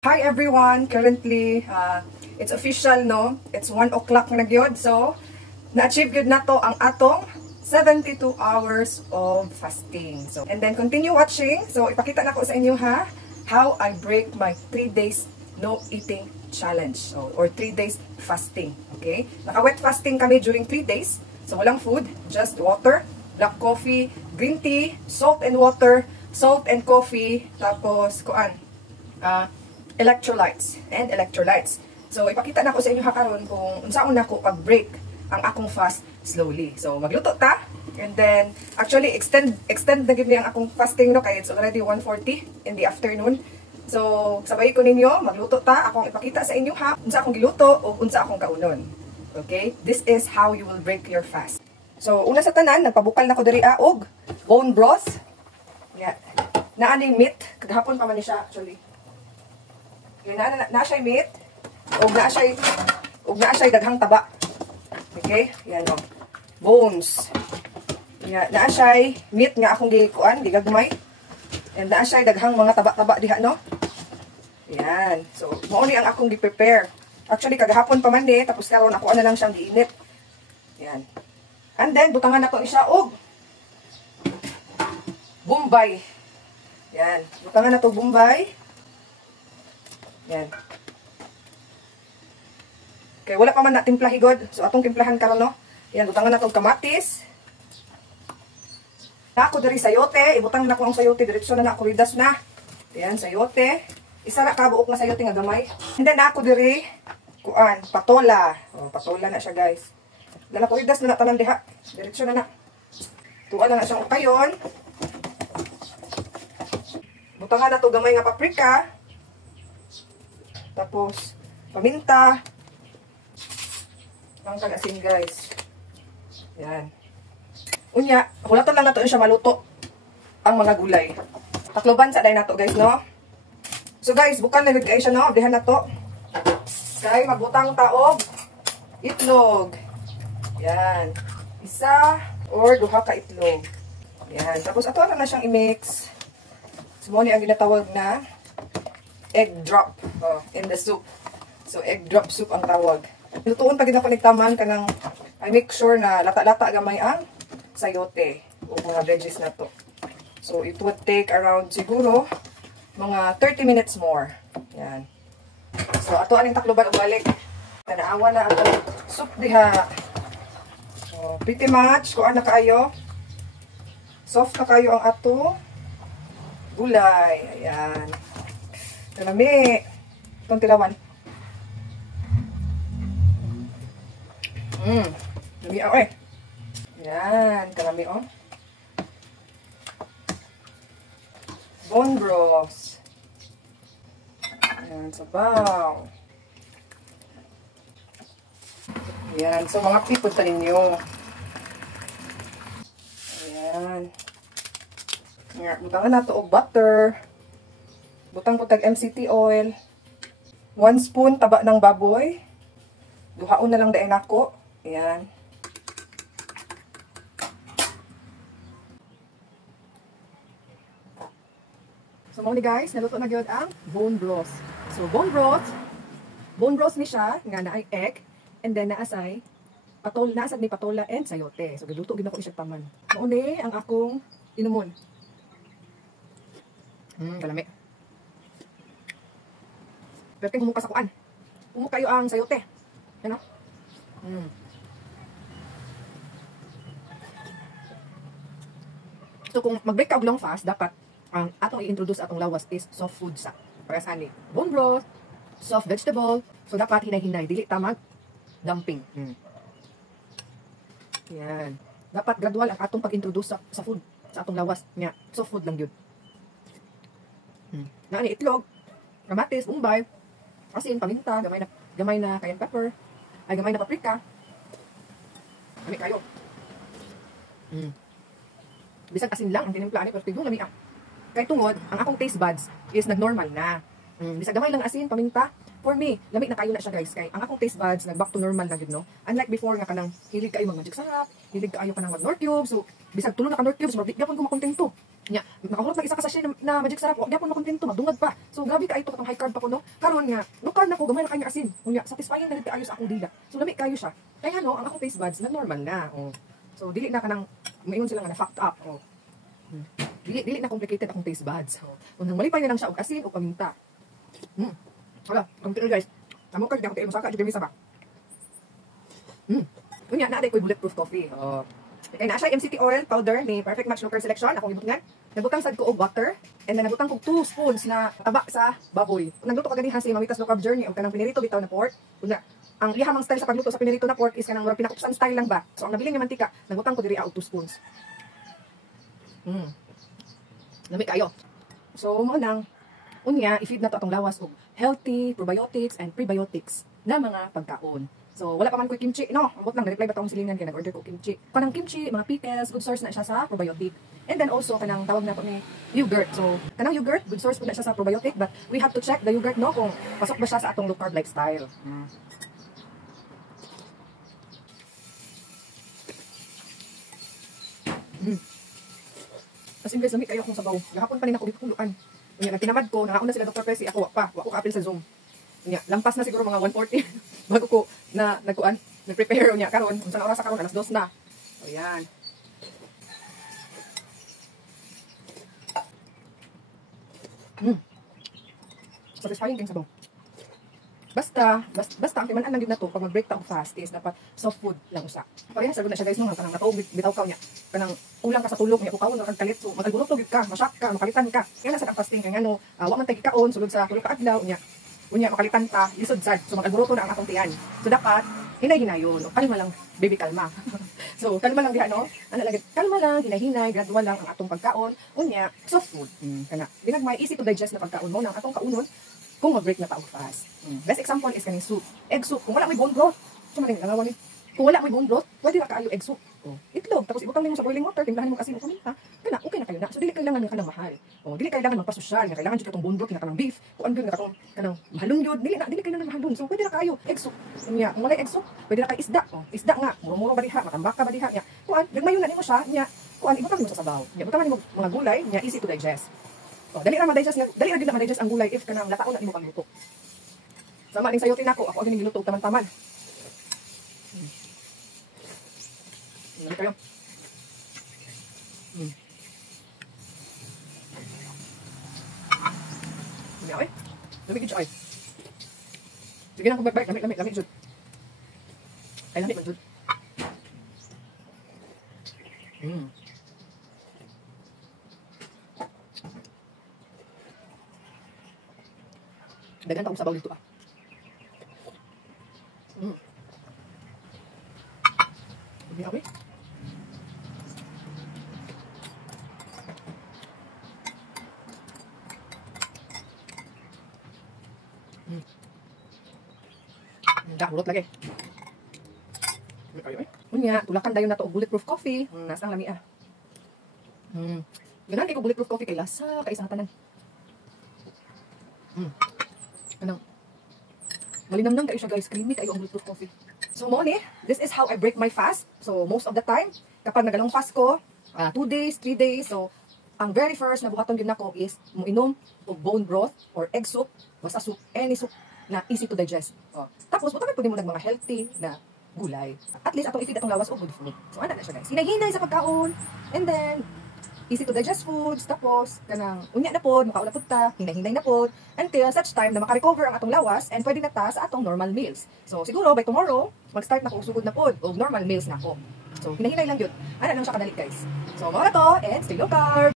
Hi everyone! Currently, it's official, no? It's 1 o'clock na gyud. So, na-achieve gyud na to ang atong 72 hours of fasting. So, and then continue watching. So, ipakita na ko sa inyo how I break my 3 days no eating challenge. So, or 3 days fasting. Okay? Naka-wet fasting kami during 3 days. So, walang food, just water, black coffee, green tea, salt and water, salt and coffee, tapos electrolytes and electrolytes. So ipakita na ko sa inyo karon kung unsaon nako pag-break ang akong fast slowly. So magluto ta, and then actually extend na gid ang akong fasting, no, kay it's already 1:40 in the afternoon. So sabay ko ninyo magluto ta, akong ipakita sa inyo unsa akong giluto o unsa akong kaunon. Okay? This is how you will break your fast. So una sa tanan, nagpabukal na ko diri og bone broth. Yeah. Naaning meat, kagahapon pa man ni siya actually. Yun, na siya meat, ug na siya daghang taba. Okay? Yan o. Bones. Yan, na siya meat nga akong gigagmay. And na siya daghang mga taba-taba diha, no? Yan. So, mao ni ang akong gi-prepare. Actually, kagahapon pa man ni, tapos karon ako na lang siyang giinit. Yan. And then, butangan na ko siya og Bombay. Yan. Butangan na to Bombay. Yan. Okay, wala pa man na timpla higod. So, atong timplahan karon, no? Yan, butangan na itong kamatis. Na ako diri sayote. Ibutang na ko ang sayote. Diretso na ako ridas na. Yan, sayote. Isa na kabuok na sayote nga gamay. And then, na ako diri, patola. O, patola na siya, guys. Dala ko ridas na tanan diha. Diretso na na. Tuwa na siyang ukayon. Butangan na to gamay nga paprika. Tapos, paminta. Ang tagasin, guys. Yan. Unya, hulatan lang na to siya maluto ang mga gulay. Takloban sa day na to, guys, no? So, guys, bukan na guys siya, no? Abrihan na to. Kaya, magbutang taog itlog. Yan. Isa or duha ka itlog. Yan. Tapos, ato na siyang i-mix. So, ni ang ginatawag na egg drop in the soup. So, egg drop soup ang tawag. Lutuon pag ako nagtaman ka ng, I make sure na lata-lata gamay ang sayote o mga veggies na to. So, it would take around siguro mga 30 minutes more. Yan. So, ato aning takloban o balik. Tanaawa na ang soup diha. So, pretty much, kuan na kaayo. Soft na kayo ang ato gulay. Ayan. Kalami. Itong tilawan. Kalami ako eh. Yan. Kalami oh. Bone broth. Yan. Sabaw. Yan. So mga pipod sa ninyo. Ayan. Butangan na ito o butter. Butang po tag MCT oil. 1 spoon taba ng baboy. Duhaon na lang dain ako. Ayan. So mo ni guys, naluto na gyud ang bone broth. So bone broth ni siya nga naay egg, and then naasay naasad ni patola and sayote. So giluto gid ako siya taman. Mao ni ang akong inumon. Kalami. Pero kung humukas akuan. Humukayo ang sayote. Yan o. So kung mag-break ka og long fast, dapat ang atong i-introduce atong lawas is soft food sa. Para sa ani, bone broth, soft vegetable. So dapat hinay-hinay. Dili tamag dumping. Yan. Dapat gradual ang atong pag-introduce sa food. Sa atong lawas. Nga, soft food lang yun. Naani itlog, kamatis, bombay, asin, paminta, gamay na cayenne pepper, ay gamay na paprika. Kami kayo. Bisag asin lang ang tinimpla ni, pero tigong lami ang. Kay tungod, ang akong taste buds is nag-normal na. Bisag gamay lang asin, paminta. For me, lami na kayo na siya, guys. Kay ang akong taste buds nag-back to normal na gid, no? Unlike before nga kanang hilig kayo mag magic sarap, hilig kayo kanang mag Nor Cube. So bisag tulo na ka Nor Cubes, mabigyan ko makontento. Nya, makahurot mag isa ka sachet na magic sarap. Wa gyapon makontento, magdungag pa. So grabe ka ito katong high carb pa ko no. Karon nga, low carb na ko, gamay na kay asin. Unya, satisfying na gid kaayo sa akong dila. So lami kayo siya. Kaya no, ang akong taste buds na normal na. Oh. So dili na kanang maingon sila nga na fucked up. Oh. Dili na complicated akong taste buds. Oh. Unang malipay na lang siya og asin o paminta. Hala, ang tiro guys. Amo ka gyud ako saka jud sa ba. Unya na aday koy bulletproof coffee. Oh. Kaya na siya MCT oil powder ni Perfect Match Local Selection. Akong ibutangan. Nagbutang sad ko og water. And then nagbutang ko 2 spoons na taba sa baboy. Nagluto ka ganihan si Mamitas Low Carb Journey o kanang pinirito bitaw na pork. Unya, ang ihamang style sa pagluto sa pinirito na pork is kanang murag pinakupsan style lang ba. So ang nabiling nga mantika, nagbutang ko diri og 2 spoons. Lami kayo. So mo nang unya i-feed na to atong lawas og healthy probiotics and prebiotics na mga pagkaon. So, wala pa man ko kimchi, no? Ambot lang, na-reply ba itong silingan kaya nag-order ko kimchi. Kanang kimchi, mga pickles, good source na siya sa probiotic. And then also, kanang tawag na ito ni yogurt. So, kanang yogurt, good source po na siya sa probiotic, but we have to check the yogurt, no? Kung pasok ba siya sa atong low carb lifestyle. As in guys, lamig kayo akong sabaw. Gahapon pa rin ako dito kuluan. Kaya nagtinamad ko, nangauna sila Dr. Percy, ako wak ko ka-apil sa Zoom. Unya, lampas na siguro mga 1:40 bago ko na nag-prepare unya karon. Unsa na oras sa karon? Alas 2 na. So yan. Satisfying kang sabaw. Basta ang timan-an lang gyud na to pag mag-break ta og fast is dapat soft food lang usa. Parehas sa gud na siya guys no, kanang natuog bitaw ka unya. Kanang ulang ka sa tulog niya ukawon kag kalit so magagurot gyud ka, masak ka, makalitan ka. Kaya na sa fasting kay ngano, wa man tay gikaon sulod sa tulo ka adlaw unya makalitan ta, lisod sad. So magaguroto na ang atong tiyan. So dapat hinay-hinayon. O kalma lang, baby kalma. So kalma lang diha no. Ano lang, kalma lang, hinay-hinay, gradual lang ang atong pagkaon. Unya, soft food. Kana. Dinag may easy to digest na pagkaon mo nang atong kaunon kung mag-break na ta og fast. Best example is kaning soup. Egg soup. Kung wala may bone broth, so maning langaw ni. Kung wala may bone broth, pwede ra kaayo egg soup. Itlog, tapos ibutang nimo sa boiling water, timplahan mo asin o paminta. Kana okay na kayo na. So dili kailangan nga kanang mahal. Dili kailangan magpasosyal, nga kailangan jud katong bone broth nga kanang beef, kung ano nga katong kanang mahalon jud, dili kailangan mahalon. So pwede ra kaayo egg soup. Unya, kung wala egg soup, pwede ra kay isda. Isda nga, muro-muro ba diha, matambaka ba diha nya. Kuan, gagmayon na nimo siya nya. Kuan, ibutang nimo sa sabaw. Nya ibutang nimo mga gulay nya easy to digest. Dali ra ma-digest nga, dali ra gid na ma-digest ang gulay if kanang lataon na nimo pagluto. Sama ning sayotin ako ang giluto taman-taman. Ano kayo? Ay, lamig jud ay. Sige na ko bye-bye, lamig jud. Ay lamig jud. Dagan ta og sabaw dito ah. Okay. Hurot lagi. Unya, tulakan dayon na to og bulletproof coffee. Nasa ang lami ah. Ganan kay ko bulletproof coffee kay lasa kay isang tanan. Anong malinamnam kayo siya guys, creamy kayo ang bulletproof coffee. So mo ni, this is how I break my fast. So most of the time, kapag nagalong fast ko, 2 days, 3 days, so ang very first na buhaton gyud nako is moinom og bone broth or egg soup, basta soup, any soup na easy to digest. Tapos butangan pud nimo nag mga healthy na gulay. At least atong i-feed atong lawas og good food. So ana na siya guys. Hinay-hinay sa pagkaon. And then easy to digest foods, tapos kanang unya na pod, makaula pod ta, hinay-hinay na pod until such time na maka-recover ang atong lawas and pwede na ta sa atong normal meals. So siguro by tomorrow, mag-start na ko sugod na pod og normal meals na ako. So hinay-hinay lang yun. Ana lang siya kadali guys. So mao na to and stay low carb.